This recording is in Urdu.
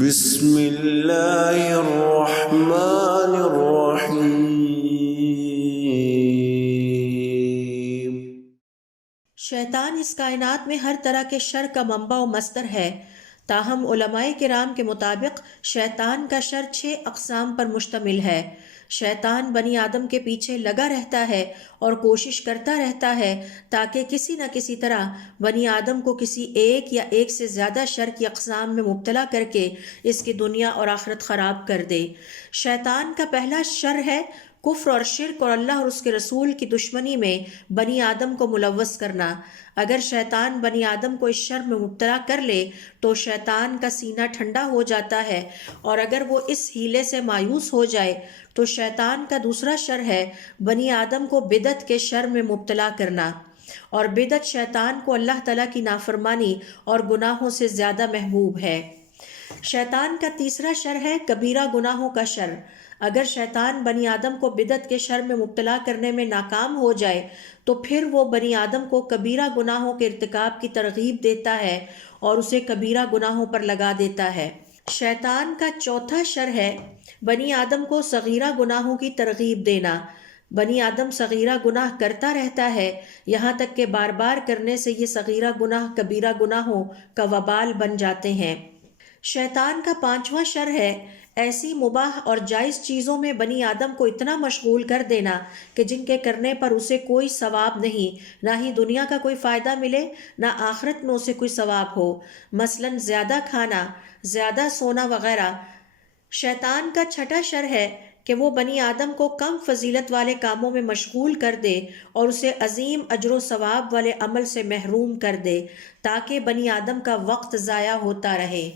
بسم اللہ الرحمن الرحیم۔ شیطان اس کائنات میں ہر طرح کے شر کا منبع و مصدر ہے، تاہم علماء کرام کے مطابق شیطان کا شر 6 اقسام پر مشتمل ہے۔ شیطان بنی آدم کے پیچھے لگا رہتا ہے اور کوشش کرتا رہتا ہے تاکہ کسی نہ کسی طرح بنی آدم کو کسی ایک یا ایک سے زیادہ شر کی اقسام میں مبتلا کر کے اس کی دنیا اور آخرت خراب کر دے۔ شیطان کا پہلا شر ہے کفر اور شرک اور اللہ اور اس کے رسول کی دشمنی میں بنی آدم کو ملوث کرنا۔ اگر شیطان بنی آدم کو اس شر میں مبتلا کر لے تو شیطان کا سینہ ٹھنڈا ہو جاتا ہے، اور اگر وہ اس ہیلے سے مایوس ہو جائے تو شیطان کا دوسرا شر ہے بنی آدم کو بدعت کے شر میں مبتلا کرنا، اور بدعت شیطان کو اللہ تعالیٰ کی نافرمانی اور گناہوں سے زیادہ محبوب ہے۔ شیطان کا تیسرا شر ہے کبیرہ گناہوں کا شر۔ اگر شیطان بنی آدم کو بدعت کے شر میں مبتلا کرنے میں ناکام ہو جائے تو پھر وہ بنی آدم کو کبیرہ گناہوں کے ارتکاب کی ترغیب دیتا ہے اور اسے کبیرہ گناہوں پر لگا دیتا ہے۔ شیطان کا چوتھا شر ہے بنی آدم کو صغیرہ گناہوں کی ترغیب دینا۔ بنی آدم صغیرہ گناہ کرتا رہتا ہے یہاں تک کہ بار بار کرنے سے یہ صغیرہ گناہ کبیرہ گناہوں کا وبال بن جاتے ہیں۔ شیطان کا پانچواں شر ہے ایسی مباح اور جائز چیزوں میں بنی آدم کو اتنا مشغول کر دینا کہ جن کے کرنے پر اسے کوئی ثواب نہیں، نہ ہی دنیا کا کوئی فائدہ ملے نہ آخرت میں اسے کوئی ثواب ہو، مثلاً زیادہ کھانا، زیادہ سونا وغیرہ۔ شیطان کا چھٹا شر ہے کہ وہ بنی آدم کو کم فضیلت والے کاموں میں مشغول کر دے اور اسے عظیم اجر و ثواب والے عمل سے محروم کر دے تاکہ بنی آدم کا وقت ضائع ہوتا رہے۔